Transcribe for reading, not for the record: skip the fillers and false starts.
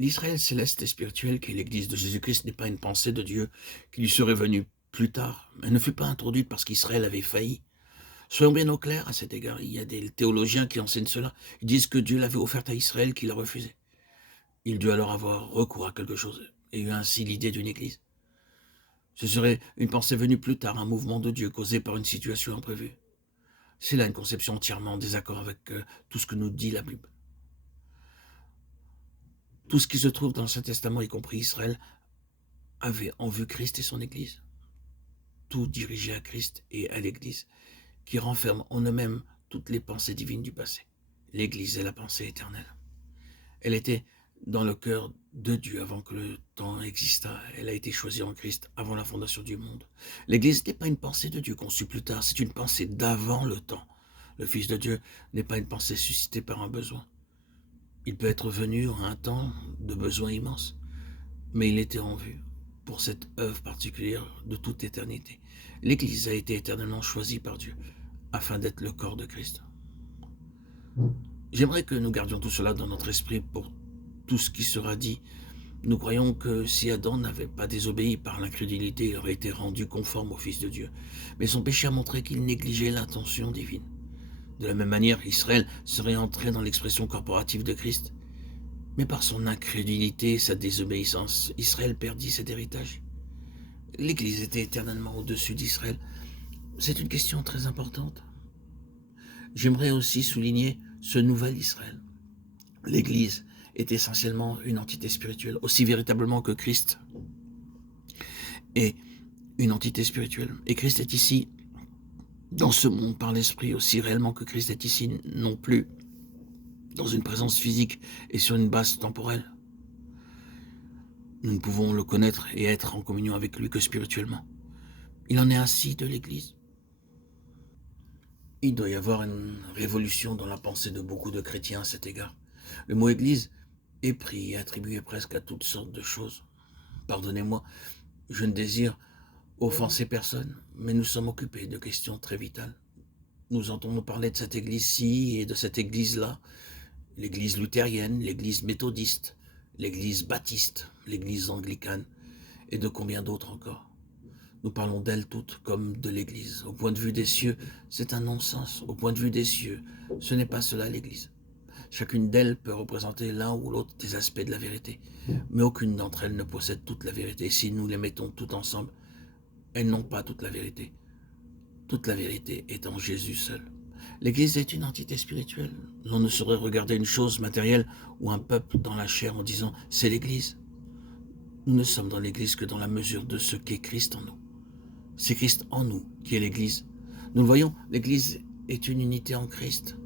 L'Israël céleste et spirituel qui est l'Église de Jésus-Christ n'est pas une pensée de Dieu qui lui serait venue plus tard. Elle ne fut pas introduite parce qu'Israël avait failli. Soyons bien au clair à cet égard. Il y a des théologiens qui enseignent cela. Ils disent que Dieu l'avait offerte à Israël, qu'il a refusé. Il dut alors avoir recours à quelque chose et eut ainsi l'idée d'une Église. Ce serait une pensée venue plus tard, un mouvement de Dieu causé par une situation imprévue. C'est là une conception entièrement en désaccord avec tout ce que nous dit la Bible. Tout ce qui se trouve dans l'Ancien Testament, y compris Israël, avait en vue Christ et son Église. Tout dirigé à Christ et à l'Église, qui renferme en eux-mêmes toutes les pensées divines du passé. L'Église est la pensée éternelle. Elle était dans le cœur de Dieu avant que le temps existât. Elle a été choisie en Christ avant la fondation du monde. L'Église n'est pas une pensée de Dieu conçue plus tard, c'est une pensée d'avant le temps. Le Fils de Dieu n'est pas une pensée suscitée par un besoin. Il peut être venu à un temps de besoin immense, mais il était en vue pour cette œuvre particulière de toute éternité. L'Église a été éternellement choisie par Dieu afin d'être le corps de Christ. J'aimerais que nous gardions tout cela dans notre esprit pour tout ce qui sera dit. Nous croyons que si Adam n'avait pas désobéi par l'incrédulité, il aurait été rendu conforme au Fils de Dieu. Mais son péché a montré qu'il négligeait l'intention divine. De la même manière, Israël serait entré dans l'expression corporative de Christ. Mais par son incrédulité et sa désobéissance, Israël perdit cet héritage. L'Église était éternellement au-dessus d'Israël. C'est une question très importante. J'aimerais aussi souligner ce nouvel Israël. L'Église est essentiellement une entité spirituelle, aussi véritablement que Christ est une entité spirituelle. Et Christ est ici, dans ce monde, par l'Esprit, aussi réellement que Christ est ici, non plus dans une présence physique et sur une base temporelle. Nous ne pouvons le connaître et être en communion avec lui que spirituellement. Il en est ainsi de l'Église. Il doit y avoir une révolution dans la pensée de beaucoup de chrétiens à cet égard. Le mot Église est pris et attribué presque à toutes sortes de choses. Pardonnez-moi, je ne désire offenser personne, mais nous sommes occupés de questions très vitales. Nous entendons parler de cette église-ci et de cette église-là, l'église luthérienne, l'église méthodiste, l'église baptiste, l'église anglicane, et de combien d'autres encore. Nous parlons d'elles toutes comme de l'église. Au point de vue des cieux, c'est un non-sens. Au point de vue des cieux, ce n'est pas cela l'église. Chacune d'elles peut représenter l'un ou l'autre des aspects de la vérité, mais aucune d'entre elles ne possède toute la vérité. Et si nous les mettons toutes ensemble, elles n'ont pas toute la vérité. Toute la vérité est en Jésus seul. L'Église est une entité spirituelle. On ne saurait regarder une chose matérielle ou un peuple dans la chair en disant « c'est l'Église ». Nous ne sommes dans l'Église que dans la mesure de ce qu'est Christ en nous. C'est Christ en nous qui est l'Église. Nous le voyons, l'Église est une unité en Christ.